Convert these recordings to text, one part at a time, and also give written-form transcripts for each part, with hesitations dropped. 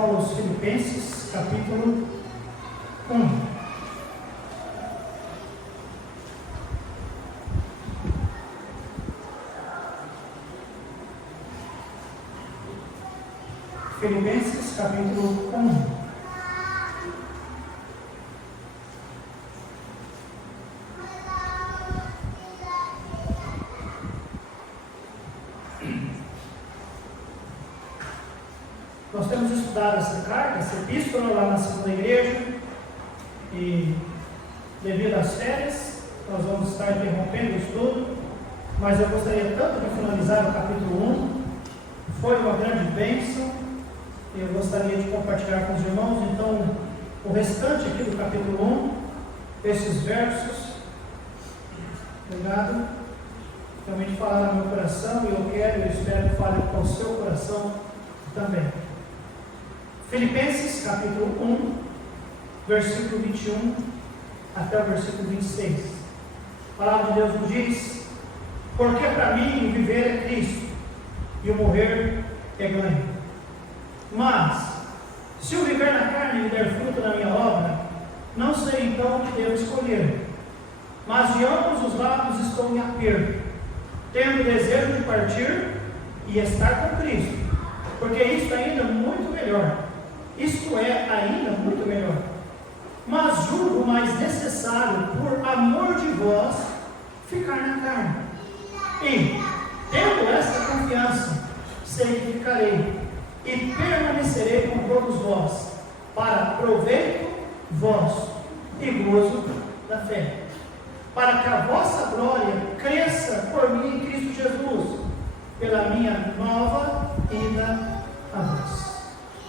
Paulo aos Filipenses, capítulo 1. Filipenses, capítulo 1. Nós temos estudado essa carta, essa epístola lá na segunda igreja, e devido às férias, nós vamos estar interrompendo o estudo, mas eu gostaria tanto de finalizar o capítulo 1, foi uma grande bênção, e eu gostaria de compartilhar com os irmãos, então, o restante aqui do capítulo 1, esses versos, obrigado, realmente falaram no meu coração, e eu espero que fale com o seu coração também. Filipenses capítulo 1, versículo 21 até o versículo 26. A palavra de Deus nos diz: porque para mim o viver é Cristo e o morrer é ganho. Mas, se o viver na carne me der fruto na minha obra, não sei então o que devo escolher. Mas de ambos os lados estou em aperto, tendo desejo de partir e estar com Cristo, porque isto ainda é muito melhor. Isto é ainda muito melhor. Mas julgo mais necessário, por amor de vós, ficar na carne. E, tendo esta confiança, sei que ficarei e permanecerei com todos vós, para proveito vosso e gozo da fé, para que a vossa glória cresça por mim em Cristo Jesus, pela minha nova ida a vós.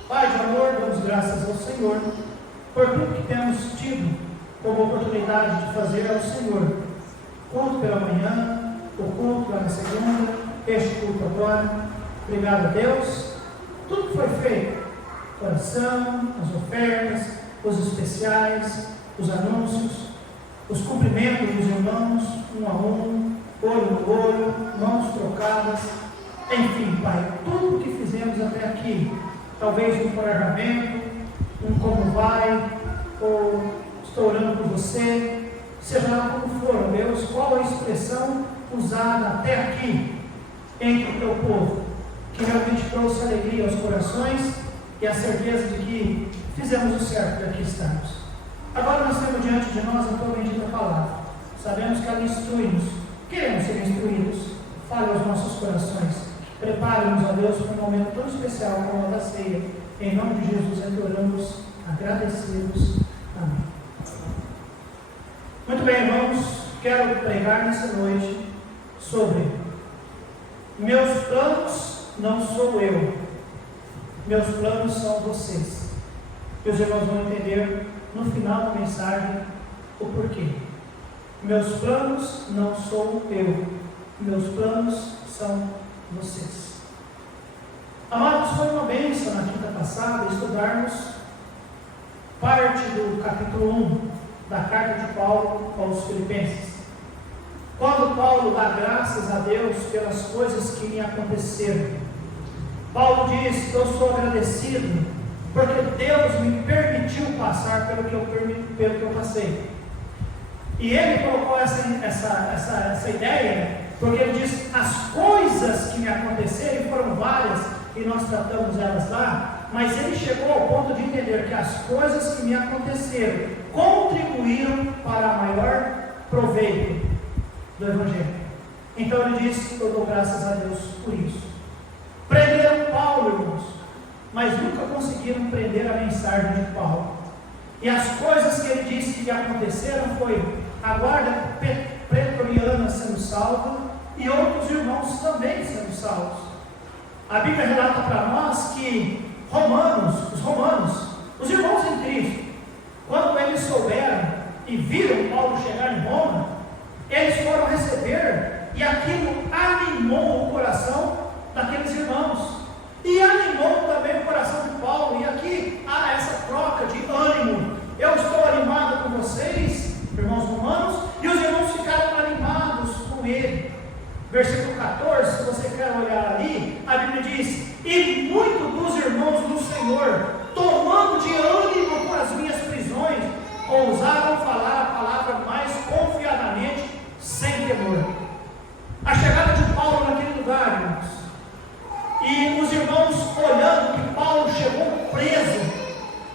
Pai de amor, damos graças ao Senhor por tudo que temos tido como oportunidade de fazer ao Senhor. Culto pela manhã, o culto lá na segunda, este culto agora. Obrigado a Deus. Tudo que foi feito, oração, as ofertas, os especiais, os anúncios, os cumprimentos dos irmãos, um a um, olho no olho, mãos trocadas, enfim, Pai, tudo que fizemos até aqui, talvez um encorajamento, um como vai, ou estou orando por você, seja lá como for, Deus, qual a expressão usada até aqui entre o teu povo, que realmente trouxe alegria aos corações e a certeza de que fizemos o certo de aqui estarmos. Agora nós temos diante de nós a tua bendita palavra, sabemos que ela instrui-nos, queremos ser instruídos, fale aos nossos corações. Prepare-nos, a Deus, para um momento tão especial como a da ceia. Em nome de Jesus, é que oramos, agradecidos. Amém. Muito bem, irmãos, quero pregar nessa noite sobre meus planos não sou eu, meus planos são vocês. E os irmãos vão entender no final da mensagem o porquê. Meus planos não sou eu, meus planos são vocês. Amados, foi uma bênção na quinta passada estudarmos parte do capítulo 1 da carta de Paulo aos Filipenses. Quando Paulo dá graças a Deus pelas coisas que lhe aconteceram, Paulo diz que eu sou agradecido porque Deus me permitiu passar pelo que eu passei. E ele colocou essa ideia porque ele diz: as coisas que me aconteceram, foram várias, e nós tratamos elas lá, mas ele chegou ao ponto de entender que as coisas que me aconteceram contribuíram para maior proveito do Evangelho. Então ele diz: eu dou graças a Deus por isso. Prenderam Paulo, irmãos, mas nunca conseguiram prender a mensagem de Paulo. E as coisas que ele disse que lhe aconteceram foi a guarda pretoriana sendo salva, e outros irmãos também sendo salvos. A Bíblia relata para nós que os irmãos em Cristo, quando eles souberam e viram Paulo chegar em Roma, eles foram receber, e aquilo animou o coração daqueles irmãos, e animou também o coração de Paulo. E aqui há essa troca de ânimo. Eu estou animado com vocês, irmãos romanos, e os irmãos ficaram animados com ele. Versículo 14, se você quer olhar ali, a Bíblia diz: e muitos dos irmãos do Senhor E os irmãos olhando que Paulo chegou preso,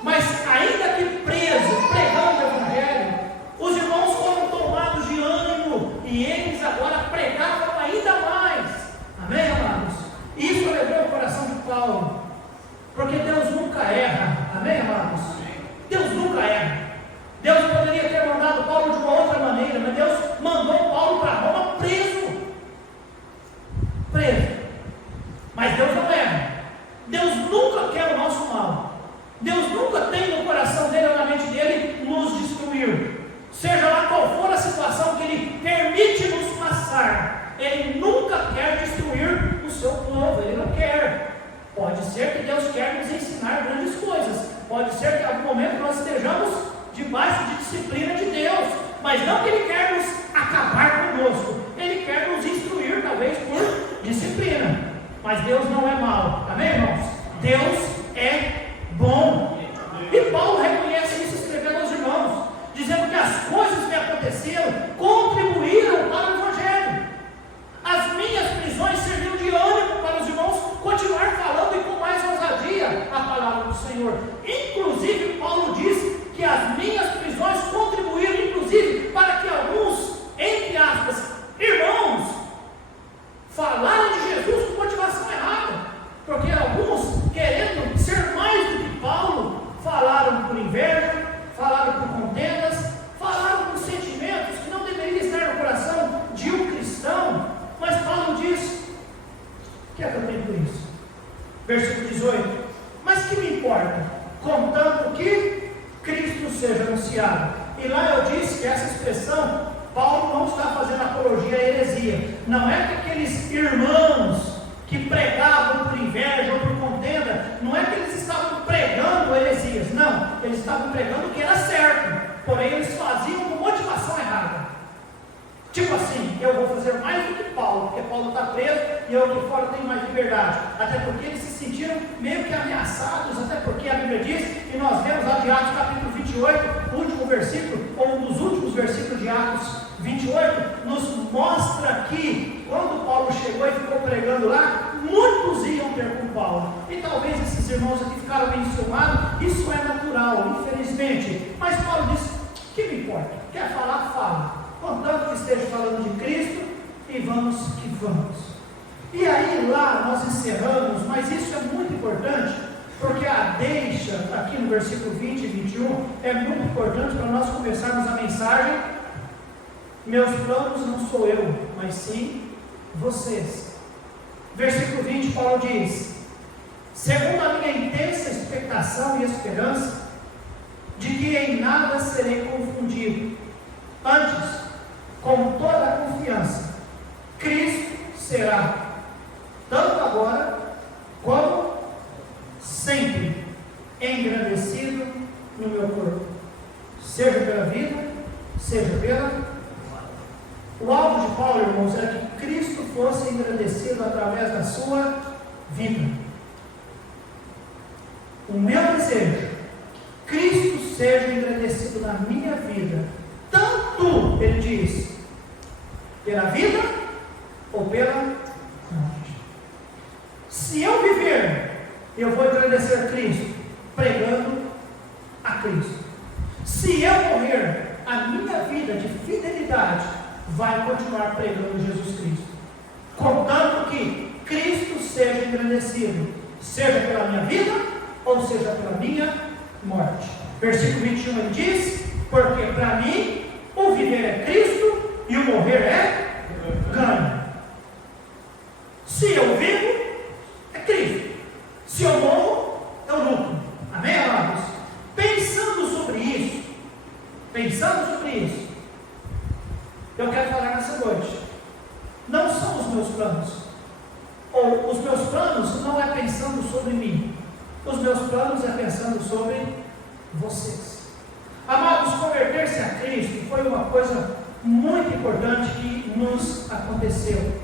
mas ainda que preso, pregando o Evangelho, os irmãos foram tomados de ânimo e eles agora pregavam ainda mais. Amém, amados? Isso alegrou o coração de Paulo, porque Deus nunca erra. Amém, amados? Deus nunca erra. Deus poderia ter mandado Paulo de uma outra maneira, mas Deus mandou Paulo para Roma preso. Mas Deus não erra. Deus nunca quer o nosso mal. Deus nunca tem no coração dele ou na mente dele nos destruir. Seja lá qual for a situação que ele permite nos passar, ele nunca quer destruir o seu povo. Ele não quer. Pode ser que Deus quer nos ensinar grandes coisas. Pode ser que em algum momento nós estejamos debaixo de disciplina de Deus, mas não que Ele quer nos acabar conosco. Ele quer nos instruir, talvez por disciplina. Mas Deus não é mau. Amém, irmãos? Deus é bom. E Paulo reconhece isso escrevendo aos irmãos, dizendo que as coisas que aconteceram contribuíram para o Evangelho. As minhas prisões serviram de ânimo para os irmãos continuar falando e com mais ousadia a palavra do Senhor. Inclusive, Paulo diz que as minhas prisões contribuíram, inclusive, para que alguns, entre aspas, irmãos, falaram de Jesus com motivação errada. Porque alguns, querendo ser mais do que Paulo, falaram por inveja, falaram por contendas, falaram por sentimentos que não deveriam estar no coração de um cristão. Mas Paulo diz: o que é que eu tenho com isso? Versículo 18: mas que me importa, contanto que Cristo seja anunciado. E lá eu disse que essa expressão, Paulo não está fazendo apologia à heresia. Não é que aqueles irmãos que pregavam por inveja ou por contenda, não é que eles estavam pregando heresias, não, eles estavam pregando o que era certo, porém eles faziam com motivação errada. Tipo assim, eu vou fazer mais do que Paulo, porque Paulo está preso e eu aqui fora tenho mais liberdade. Até porque eles se sentiram meio que ameaçados, até porque a Bíblia diz, e nós vemos lá de Atos capítulo 28, o último versículo, ou um dos últimos versículos de Atos 28, nos mostra que quando Paulo chegou e ficou pregando lá, muitos iam ter com Paulo. E talvez esses irmãos aqui ficaram meio enciumados, isso é natural, infelizmente. Mas Paulo disse: que me importa? Quer falar? Fala. Contanto que esteja falando de Cristo, e vamos que vamos. E aí lá nós encerramos, mas isso é muito importante, porque a deixa, aqui no versículo 20 e 21, é muito importante para nós começarmos a mensagem. Meus planos não sou eu, mas sim vocês. Versículo 20, Paulo diz: segundo a minha intensa expectação e esperança, de que em nada serei confundido, antes, com toda a confiança, Cristo será, tanto agora como sempre, engrandecido no meu corpo, seja pela vida, seja pela... O alvo de Paulo, irmãos, era que Cristo fosse engrandecido através da sua vida. O meu desejo, Cristo seja engrandecido na minha vida, tanto, ele diz, pela vida ou pela morte. Se eu viver, eu vou engrandecer Cristo, pregando a Cristo. Se eu morrer, a minha vida de fidelidade vai continuar pregando Jesus Cristo, contanto que Cristo seja engrandecido, seja pela minha vida ou seja pela minha morte. Versículo 21 ele diz: porque para mim o viver é Cristo e o morrer é ganho. Se eu vivo, é Cristo. Se eu morro, eu lucro. Amém, amados? Pensando sobre isso, eu quero falar nessa noite. Não são os meus planos, ou os meus planos não é pensando sobre mim, os meus planos é pensando sobre vocês. Amados, converter-se a Cristo foi uma coisa muito importante que nos aconteceu.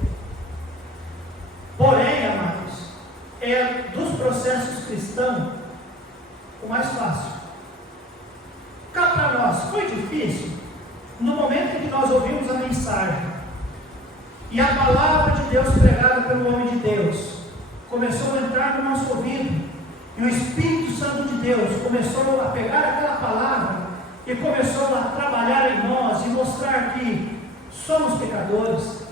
Porém, amados, é dos processos cristãos o mais fácil. Cá para nós, foi difícil no momento em que nós ouvimos a mensagem e a palavra de Deus pregada pelo homem de Deus começou a entrar no nosso ouvido, e o Espírito Santo de Deus começou a pegar aquela palavra e começou a trabalhar em nós e mostrar que somos pecadores,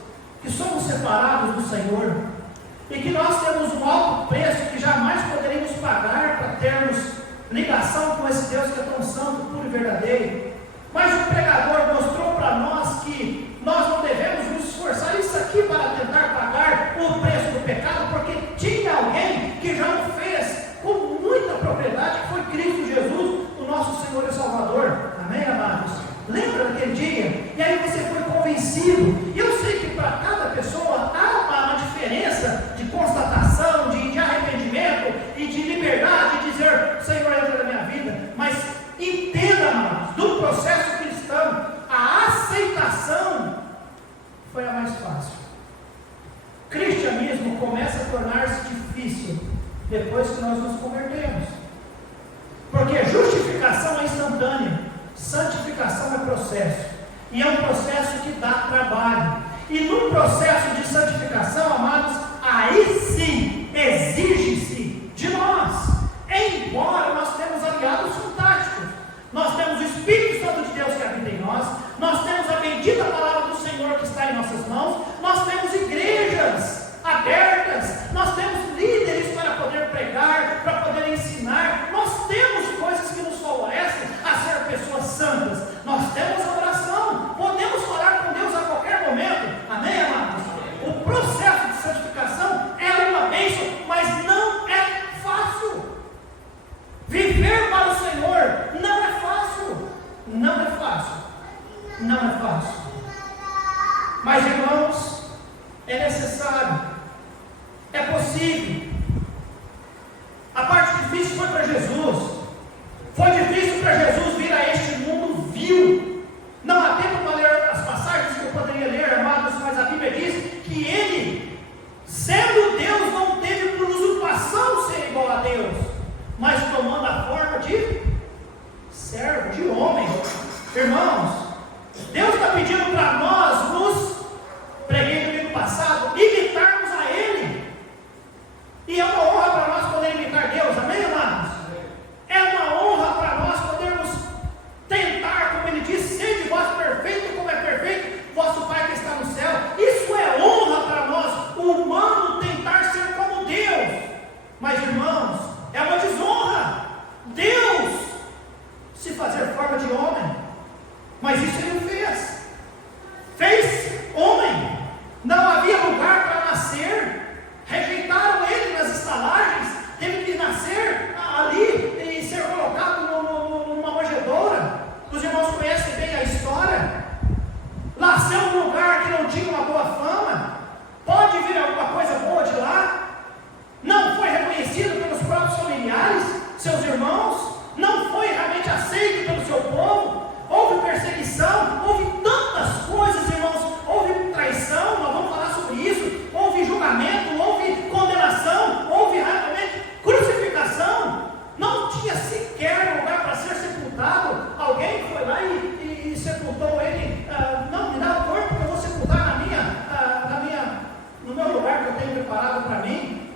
que somos separados do Senhor, e que nós temos um alto preço que jamais poderíamos pagar para termos ligação com esse Deus que é tão santo, puro e verdadeiro. Mas o pregador mostrou para nós que nós não devemos nos esforçar isso aqui para tentar pagar o preço do pecado, porque tinha alguém que já o fez com muita propriedade, que foi Cristo Jesus, o nosso Senhor e Salvador. Amém, amados? Lembra daquele dia? E aí você foi convencido. E eu sei que para cada pessoa há uma diferença de constatação, de arrependimento e de liberdade de dizer: Senhor, entra na minha vida. Mas entenda, amados, do processo cristão, a aceitação foi a mais fácil. O cristianismo começa a tornar-se difícil depois que nós nos convertemos, porque justificação é instantânea, santificação é processo, e é um processo que dá trabalho. E no processo de santificação, amados, aí sim exige-se de nós, embora nós temos aliados fantásticos. Nós temos o Espírito Santo de Deus que habita em nós temos a bendita palavra do Senhor que está em nossas mãos, nós temos igrejas abertas, nós temos líderes para poder pregar, para poder ensinar, nós temos coisas que nos favorecem a ser pessoas santas, nós temos a oração, podemos falar com Deus a qualquer momento. Amém, amados? O processo de santificação é uma bênção, mas não é fácil. Viver para o Senhor não é fácil, não é fácil, não é fácil. Mas, irmãos, é necessário, é possível. A parte difícil foi para Jesus, foi difícil para Jesus vir a este mundo vil. Não há tempo para ler as passagens que eu poderia ler, amados, mas a Bíblia diz que ele, sendo Deus, não teve por usurpação ser igual a Deus, mas tomando a forma de servo, de homem. Irmãos, Deus está pedindo para nós nos, preguei no domingo passado, imitarmos a Ele. E é uma honra para nós poder imitar Deus, amém, amados? É uma honra para nós podermos tentar, como Ele diz, ser de vós perfeito como é perfeito vosso Pai que está no céu. Isso é honra para nós, o humano tentar ser como Deus. Mas, irmãos, é uma desonra Deus se fazer forma de homem. Mas isso Ele fez. Fez homem. Não havia lugar para nascer. Rejeitaram Ele nas estalagens. Teve que nascer ali e ser colocado numa manjedoura. Os irmãos conhecem bem a história. Nasceu num lugar que não tinha uma boa fama. Pode vir alguma coisa boa de lá? Não foi reconhecido pelos próprios familiares, seus irmãos, não foi realmente aceito pelo seu povo, houve perseguição, houve tantas coisas, irmãos, houve traição, nós vamos falar sobre isso, houve julgamento, houve condenação, houve realmente crucificação, não tinha sequer lugar para ser sepultado. Alguém foi lá e sepultou ele, não, me dá o corpo que eu vou sepultar no meu lugar que eu tenho preparado para mim.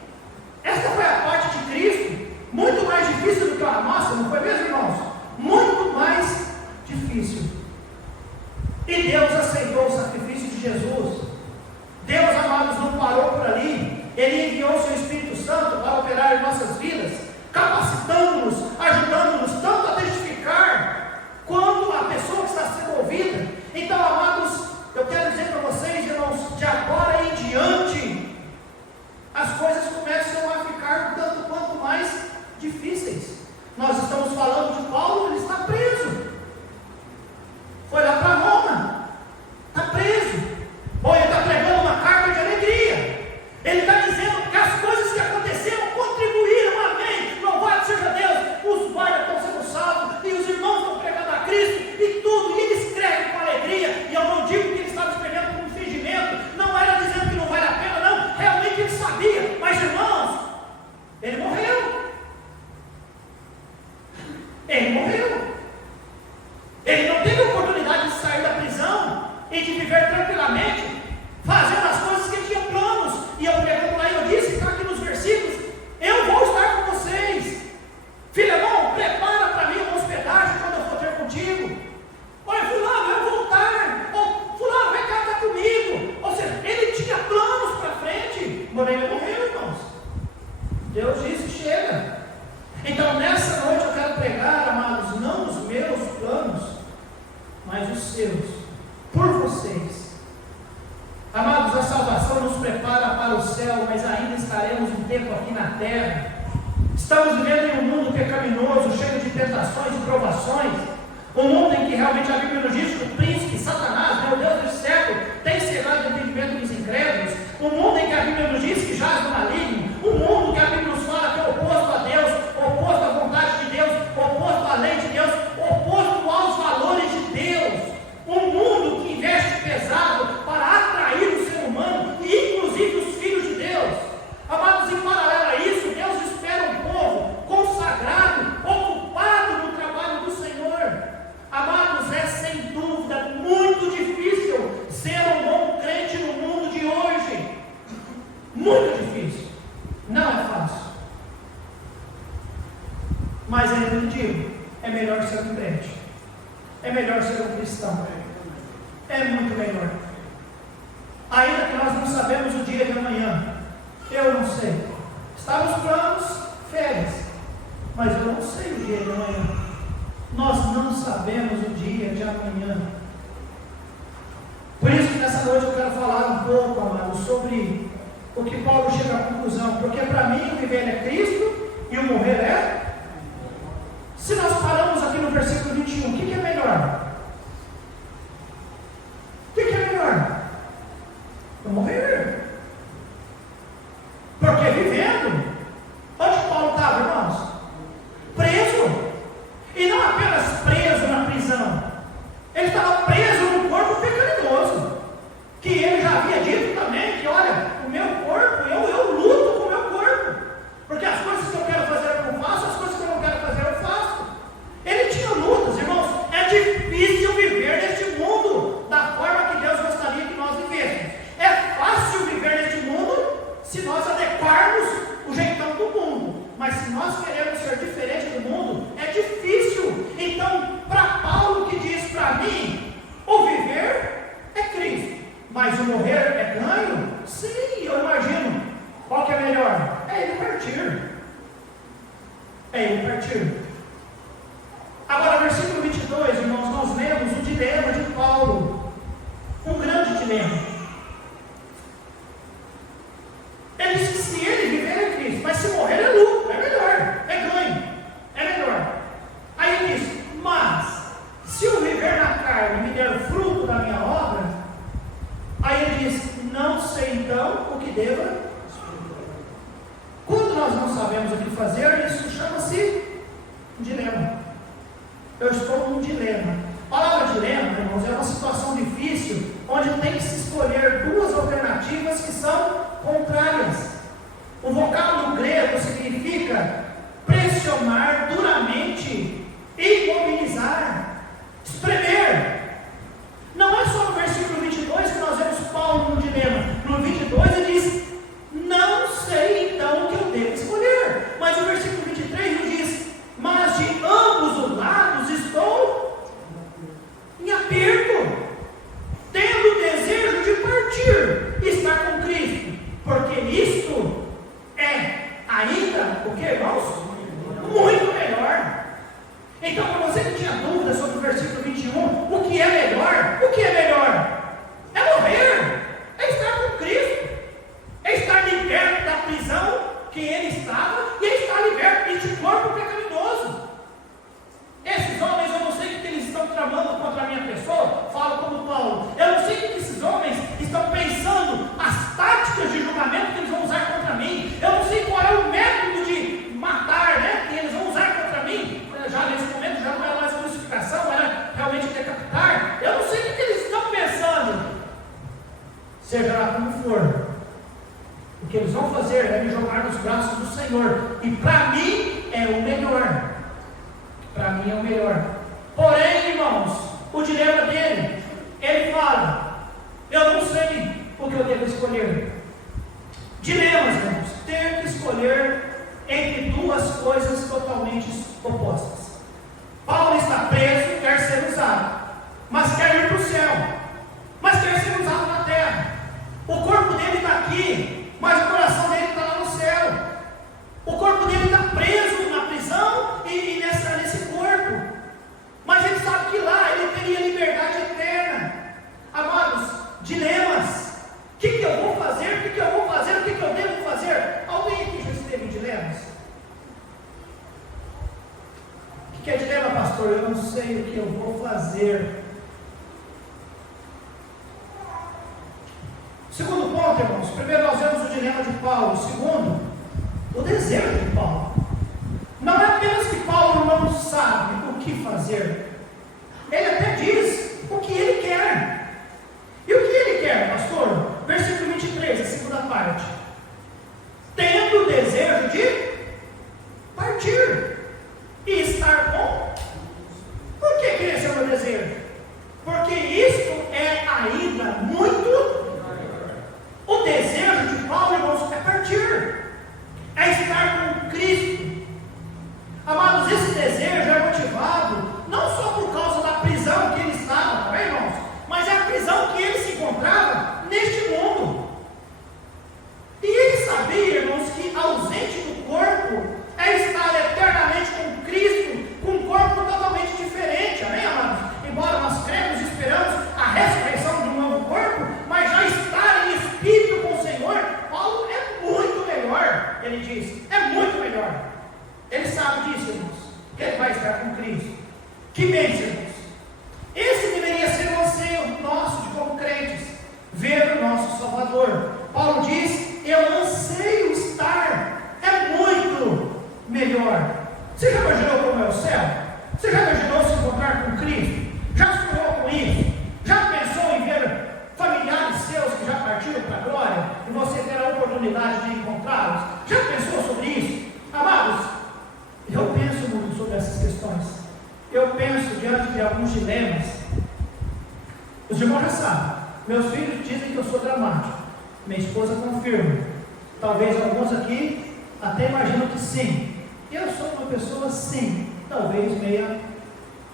Esta foi a parte de Cristo, muito mais difícil do que a nossa, não foi mesmo, irmãos? Muito mais Deus disse: chega. Então, nessa noite eu quero pregar, amados, não os meus planos, mas os seus, por vocês. Amados, a salvação nos prepara para o céu, mas ainda estaremos um tempo aqui na terra. Estamos vivendo em um mundo pecaminoso, cheio de tentações e provações. Um mundo em que realmente a Bíblia nos diz que o príncipe, Satanás, o Deus do século, tem cegado o entendimento dos incrédulos. Um mundo em que a Bíblia nos diz que jaz no maligno. Um mundo que a Bíblia nos fala que é oposto a Deus, oposto à vontade de Deus, oposto à lei de Deus, oposto aos valores de Deus. Um mundo que investe pesado para atrair o ser humano, e inclusive os filhos de Deus. Amados, em paralelo a isso, Deus espera um povo consagrado, ocupado no trabalho do Senhor. Amados, é sem dúvida muito difícil ser um bom crente no mundo de hoje. Muito difícil. Não é fácil. Mas ainda lhe digo, é melhor ser um crente. É melhor ser um cristão. É muito melhor. Ainda que nós não sabemos o dia de amanhã. Eu não sei. Está nos planos, férias. Mas eu não sei o dia de amanhã. Nós não sabemos o dia de amanhã. Por isso que nessa noite eu quero falar um pouco, amados, sobre o que Paulo chega à conclusão. Porque para mim o viver é Cristo e o morrer é. Se nós paramos aqui no versículo 21, o que é melhor? O que é melhor? Morrer. Porque vivendo, onde Paulo estava, irmãos? Preso. E não apenas preso na prisão, ele estava preso no corpo pecaminoso, que ele já havia dito também, que olha, o meu corpo, eu luto com o meu corpo, porque as coisas que eu quero fazer eu não faço, as coisas que eu não quero fazer eu faço. Ele tinha lutas, irmãos. É difícil viver neste mundo da forma que Deus gostaria que nós vivêssemos. É fácil viver neste mundo se nós adequarmos o jeitão do mundo, mas se nós queremos ser diferente do mundo, é difícil. Então, para Paulo, que diz para mim, o viver é Cristo, mas o morrer é ganho? Sim, eu imagino. Qual que é melhor? É ele partir. É ele partir. Agora, versículo 22, irmãos, nós lemos o dilema de Paulo. Um grande dilema. Ele diz que se ele viver é Cristo, mas se morrer é lucro, é melhor, é ganho, é melhor. Aí ele diz: mas se eu viver na carne me der fruto da minha obra, aí ele diz: não sei então o que deva. Quando nós não sabemos o que fazer, isso chama-se um dilema. Eu estou num dilema. A palavra dilema, irmãos, é uma situação difícil, onde tem que se escolher duas alternativas que são contrárias. O vocábulo grego significa pressionar duramente, imobilizar, espremer. Não é só no versículo 22 que nós vemos Paulo no dilema. No 22 ele diz: não sei então o que eu devo escolher. Mas o versículo 23 ele diz: mas de ambos os lados estou em aperto, tendo o desejo de partir e estar com Cristo, porque isto é ainda, o que, irmãos? Muito melhor. Então, para você que tinha dúvida sobre o versículo 21, o que é melhor? O que é melhor? É morrer, é estar com Cristo, é estar liberto da prisão que ele estava, e é estar liberto deste corpo pecaminoso. Esses homens, eu não sei o que eles estão tramando contra a minha pessoa, falo como Paulo. Eu não sei o que esses homens estão pensando, as táticas de julgamento que eles vão usar contra mim. Eu não sei qual é o método de matar, né, que eles vão usar contra mim. Já nesse momento já não é mais crucificação, era realmente decapitar. Eu não sei o que eles estão pensando. Seja lá como for, o que eles vão fazer é me jogar nos braços do Senhor. E para mim é o melhor. Para mim é o melhor. Porém, irmãos, o dilema dele, ele fala: eu não sei o que eu devo escolher. Dilemas, irmãos, ter que escolher entre duas coisas totalmente opostas. Paulo está preso, quer ser usado, mas quer ir para o céu, mas quer ser usado na terra. O corpo dele está aqui, mas o coração dele está lá no céu. O que é dilema, pastor? Eu não sei o que eu vou fazer. Segundo ponto, irmãos. Primeiro, nós vemos o dilema de Paulo. Segundo, o desejo de Paulo. Não é apenas que Paulo não sabe o que fazer. Ele até diz o que ele quer. E o que ele quer, pastor? Versículo 23, a segunda parte. Tendo o desejo de partir e estar com. Por que esse é o meu desejo? Porque isto é ainda muito. O desejo de Paulo, irmãos, é partir, é estar com Cristo. Amados, esse desejo é motivado não só por causa da prisão que ele estava, tá bem, irmãos? Mas é a prisão que ele se encontrava neste mundo. E ele sabia, irmãos, que ausente do corpo é estar eternamente com Cristo, com um corpo totalmente diferente, amém, amados? Embora nós cremos e esperamos a ressurreição de um novo corpo, mas já estar em espírito com o Senhor, Paulo é muito melhor, ele diz, é muito melhor. Ele sabe disso, irmãos, que ele vai estar com Cristo. Que bênção, irmãos. Esse deveria ser o anseio nosso de como crentes, ver o nosso Salvador. Paulo diz, eu anseio estar, é muito melhor. Você já imaginou como é o céu? Você já imaginou se encontrar com Cristo? Já sonhou com isso? Já pensou em ver familiares seus que já partiram para a glória e você ter a oportunidade de encontrá-los? Já pensou sobre isso? Amados, eu penso muito sobre essas questões. Eu penso diante de alguns dilemas. Os irmãos já sabem. Meus filhos dizem que eu sou dramático. Minha esposa confirma. Talvez alguns aqui até imaginam que sim. Eu sou uma pessoa, sim, talvez meia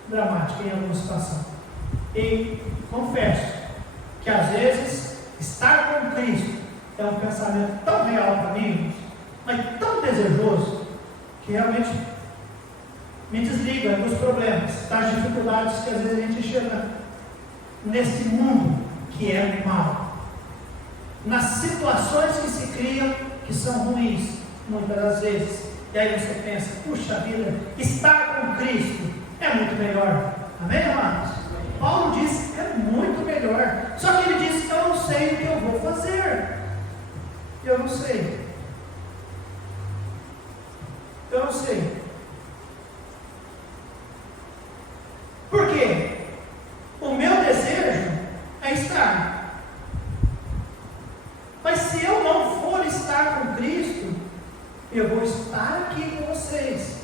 dramática em alguma situação. E confesso que às vezes estar com Cristo é um pensamento tão real para mim, mas tão desejoso, que realmente me desliga dos problemas, das dificuldades que às vezes a gente chega nesse mundo que é mal, nas situações que se criam que são ruins, muitas das vezes. E aí você pensa, puxa vida, estar com Cristo é muito melhor. Amém, amados? Paulo diz, é muito melhor. Só que ele diz, eu não sei o que eu vou fazer. Eu não sei. Eu não sei. Por quê? O meu desejo é estar. Mas se eu não for estar com Cristo, eu vou estar aqui com vocês.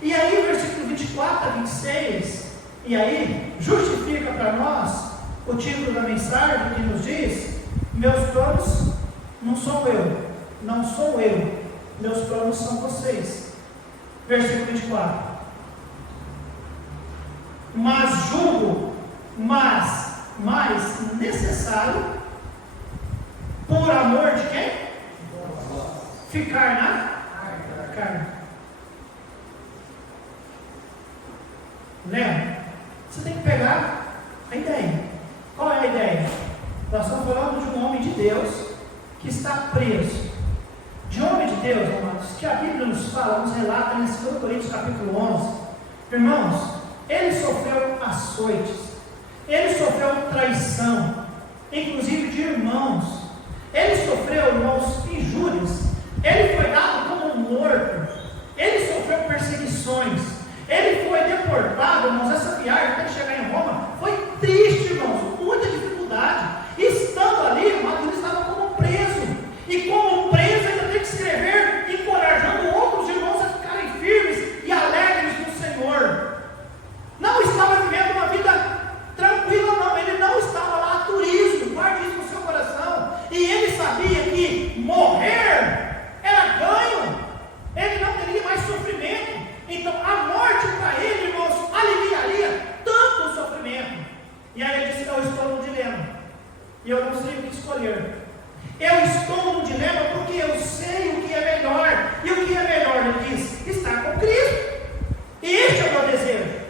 E aí, versículo 24 a 26, e aí, justifica para nós o título da mensagem que nos diz: meus planos não sou eu, não sou eu, meus planos são vocês. Versículo 24: mas julgo mais necessário, por amor de quem? Ficar na carne. Lembra? Você tem que pegar a ideia. Qual é a ideia? Nós estamos falando de um homem de Deus que está preso. De homem de Deus, amados, que a Bíblia nos fala, nos relata em 2 Coríntios capítulo 11. Irmãos, ele sofreu açoites, ele sofreu traição, inclusive de irmãos. Ele sofreu, irmãos, injúrias. Ele foi dado como morto. Ele sofreu perseguições. Ele foi deportado, irmãos. Essa viagem até chegar em Roma foi triste, irmãos, muita dificuldade. E estando ali, irmãos, ele estava como preso. E como preso, ainda tem que escrever, encorajando outros irmãos a ficarem firmes e alegres no Senhor. Não estava vivendo uma vida tranquila, não. Ele não estava lá a turismo. Guarde isso no seu coração. E ele sabia que morrer era ganho. Ele não teria mais sofrimento. Então a morte para ele, irmãos, aliviaria tanto o sofrimento. E aí ele disse: eu estou num dilema, e eu não sei o que escolher. Eu estou num dilema porque eu sei o que é melhor. E o que é melhor? Ele diz: estar com Cristo. E este é o meu desejo.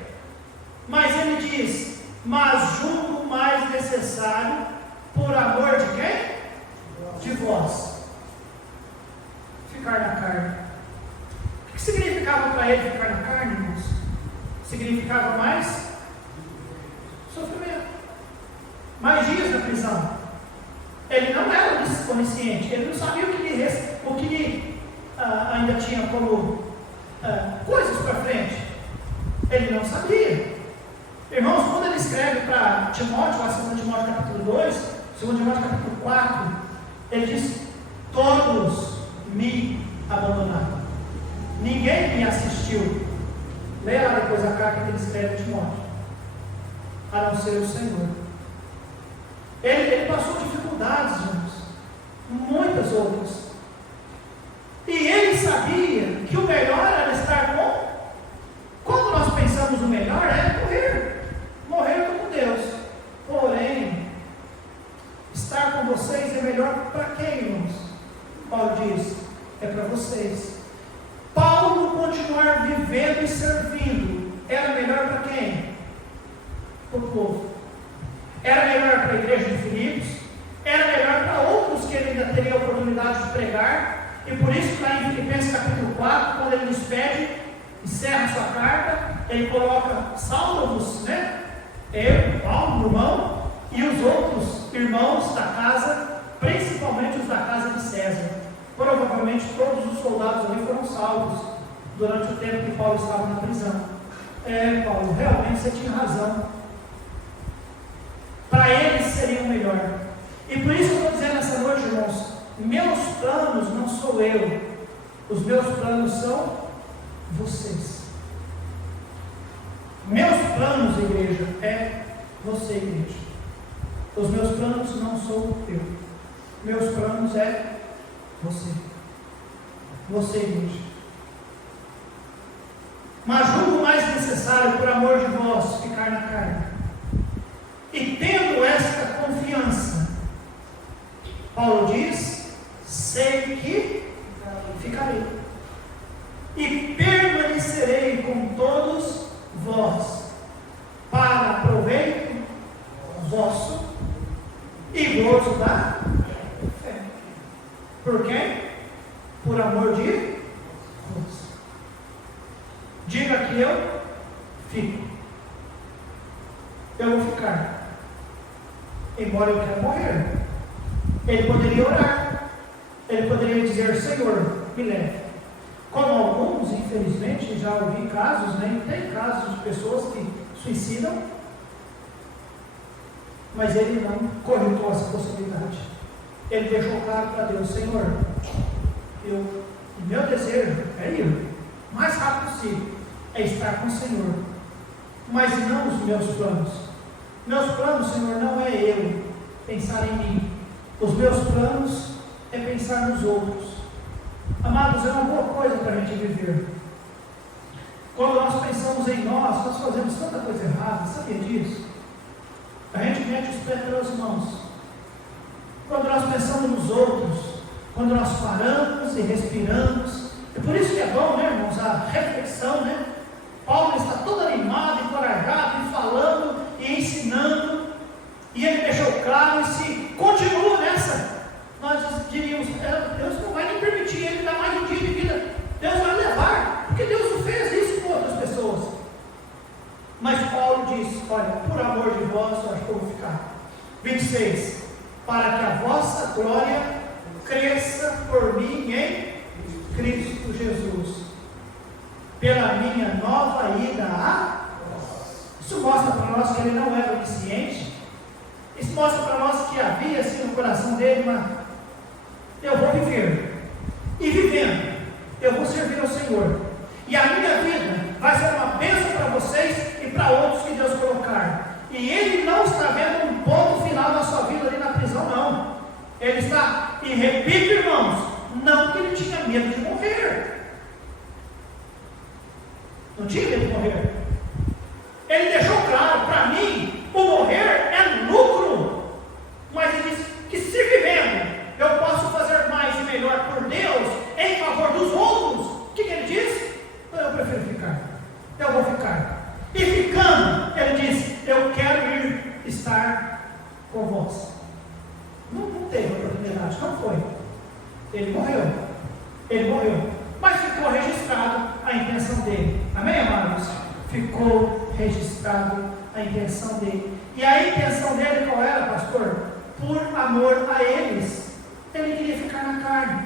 Mas ele diz: mas julgo mais necessário, por amor de quem? De vós, ficar na carne. O que significava para ele ficar na carne, irmãos? significava mais sofrimento, mais dias na prisão. Ele não era onisciente, ele não sabia o que lhe ainda tinha como coisas para frente. Ele não sabia. Irmãos, quando ele escreve para Timóteo, lá em 2 Timóteo capítulo 2, 2 Timóteo capítulo 4, ele diz: todos me abandonaram, ninguém me assistiu. Leia lá depois a carta que ele escreve a Timóteo, a não ser o Senhor. Ele passou dificuldades, irmãos, muitas outras. E ele sabia que o melhor era estar com. Quando nós pensamos o melhor, é morrer com Deus. Porém, estar com vocês é melhor para quem, irmãos? Paulo diz: é para vocês. Paulo continuar vivendo e servindo era melhor para quem? Para o povo. Era melhor para a igreja de Filipos, era melhor para outros que ele ainda teria a oportunidade de pregar. E por isso, lá em Filipenses capítulo 4, quando ele despede, encerra sua carta, ele coloca: salva-vos, né? Eu, Paulo, irmão, e os outros irmãos da casa, principalmente os da casa de César. Provavelmente todos os soldados ali foram salvos durante o tempo que Paulo estava na prisão. Paulo, realmente você tinha razão. Para eles seria o melhor. E por isso eu estou dizendo nessa noite, irmãos, meus planos não sou eu, os meus planos são vocês. Meus planos, igreja, é você, igreja. Os meus planos não sou eu, meus planos é você. Você, igreja. Mas julgo mais necessário, por amor de vós, ficar na carne. E tendo esta confiança, Paulo diz: sei que ficarei e permanecerei com todos vós, para proveito vosso e gozo da fé. Por quê? Por amor de vós. Diga que eu fico. Eu vou ficar. Embora eu queira morrer. Ele poderia orar. Ele poderia dizer: Senhor, me leve. Como alguns, infelizmente, já ouvi casos, né? Tem casos de pessoas que suicidam, mas ele não corrigiu essa possibilidade. Ele deixou claro para Deus: Senhor, meu desejo é ir o mais rápido possível, é estar com o Senhor, mas não os meus planos. Meus planos, Senhor, não é eu pensar em mim. Os meus planos é pensar nos outros. Amados, é uma boa coisa para a gente viver. Quando nós pensamos em nós fazemos tanta coisa errada, sabia disso? A gente mete os pés pelas mãos. Quando nós pensamos nos outros, quando nós paramos e respiramos, é por isso que é bom, né, irmãos, a reflexão, né? Paulo está todo animado, encorajado, e falando e ensinando, e ele deixou claro, e se continua nessa, nós diríamos: Deus não vai nem permitir ele dar mais um dia de vida, Deus vai levar, porque Deus não fez isso com outras pessoas. Mas Paulo diz: olha, por amor de vós, eu acho que eu vou ficar. 26, para que a vossa glória cresça por mim em Cristo Jesus, pela minha nova ida a vós. Isso mostra para nós que ele não era onisciente. Isso mostra para nós que havia assim no coração dele eu vou viver, e vivendo, eu vou servir ao Senhor, e a minha vida vai ser uma bênção para vocês e para outros que Deus colocar. E ele não está vendo um ponto final da sua vida ali na prisão, não. Ele está, e repito, irmãos, não que ele tinha medo de morrer. Não tinha medo de morrer. Ele deixou claro: para mim, o morrer é lucro. Mas ele disse que, se vivendo, eu posso fazer mais e melhor por Deus, em favor dos outros. O que ele disse? Eu prefiro ficar. Eu vou ficar. E ficando, ele disse: eu quero ir estar com vós. Não teve oportunidade, não foi. Ele morreu. Mas ficou registrado a intenção dele. Amém, amados? ficou registrado a intenção dele. E a intenção dele qual era, pastor? Por amor a eles. Ele queria ficar na carne.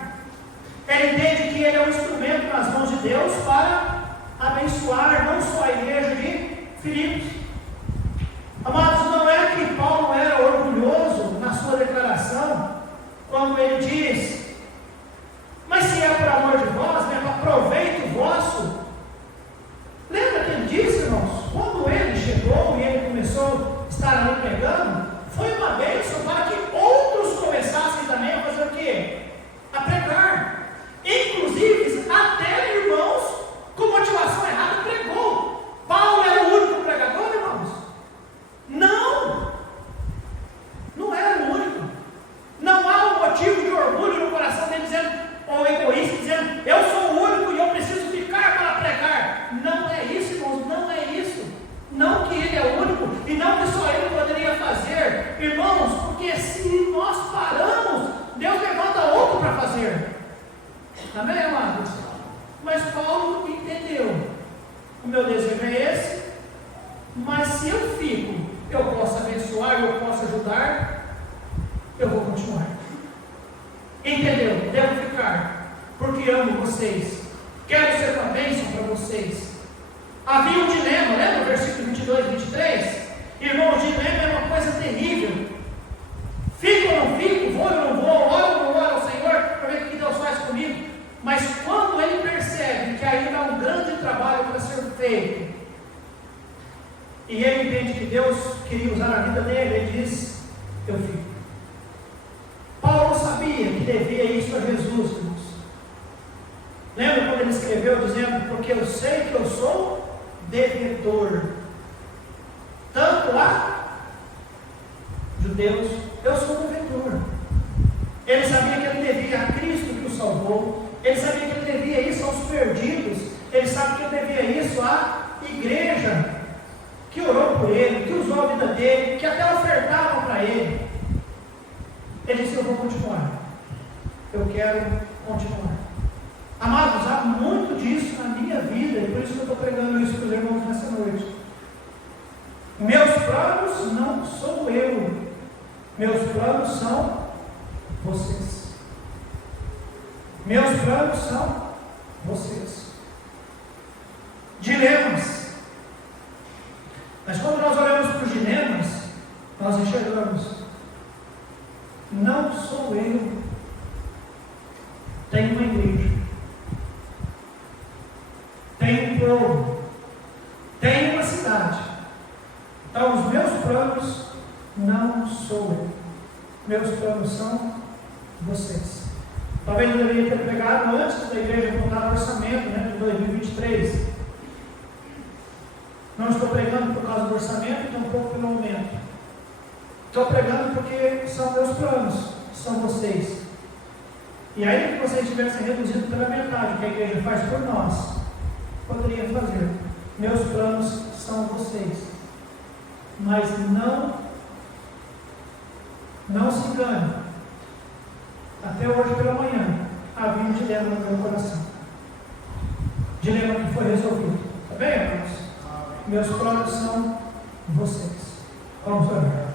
Ele entende que ele é um instrumento nas mãos de Deus para abençoar não só a igreja de Filipos. Amados, não é que Paulo era orgulhoso na sua declaração, quando ele diz: mas se é por amor de vós, né, para proveito vosso. Lembra que ele disse, irmãos, quando ele chegou e ele começou a estar ali pregando, foi uma bênção para que outros começassem também a fazer o quê? A pregar. Inclusive, até irmãos com motivação errada pregou. Paulo era o único pregador, irmãos? Não! Não era o único. Não há um motivo de orgulho no coração dele dizendo, ou egoísta, dizendo, eu sou o único e eu preciso ficar para pregar. Não é isso, irmãos, não é isso. Não que ele é o único e não que só ele poderia fazer, irmãos, porque se nós paramos, Deus levanta outro para fazer. Amém, amados? Mas Paulo entendeu. O meu desejo é esse, mas se eu fico, eu posso abençoar, eu posso ajudar, eu vou continuar. Entendeu? Devo ficar, porque amo vocês, quero ser uma bênção para vocês. Havia um dilema, lembra o versículo 22 e 23? Irmão, o dilema é uma coisa terrível. Fico ou não fico, vou ou não vou, oro ou não oro ao Senhor, para ver o que Deus faz comigo. Mas quando ele percebe que ainda há um grande trabalho para ser feito, e ele entende que Deus queria usar a vida dele, ele diz, eu fico. Paulo sabia que devia isso a Jesus, irmãos. Lembra quando ele escreveu dizendo, porque eu sei que eu sou devedor, tanto a judeus, eu sou devedor. Ele sabia que ele devia a Cristo que o salvou, ele sabia que ele devia isso aos perdidos, ele sabe que ele devia isso à igreja que orou por ele, que usou a vida dele, que até ofertavam para ele. Ele disse, eu vou continuar, eu quero continuar. Amados, há muito disso na minha vida, e por isso que eu estou pregando isso para os irmãos nessa noite. Meus planos não sou eu, meus planos são vocês. Meus planos são vocês. Dilemas. Mas quando nós olhamos para os dilemas, nós enxergamos, não sou eu. Tem uma igreja, tem um povo, tem uma cidade. Então os meus planos não sou eu. Meus planos são vocês. Talvez eu deveria ter pregado antes da igreja voltar ao orçamento, de 2023. Não estou pregando por causa do orçamento, tampouco pelo aumento. Estou pregando porque são meus planos, são vocês. E ainda que vocês tivessem reduzido pela metade o que a igreja faz por nós, poderia fazer. Meus planos são vocês. Mas não se engane. Até hoje pela manhã havia um dilema no meu coração. Dilema que foi resolvido. Está bem, irmãos? Meus planos são vocês. Vamos orar.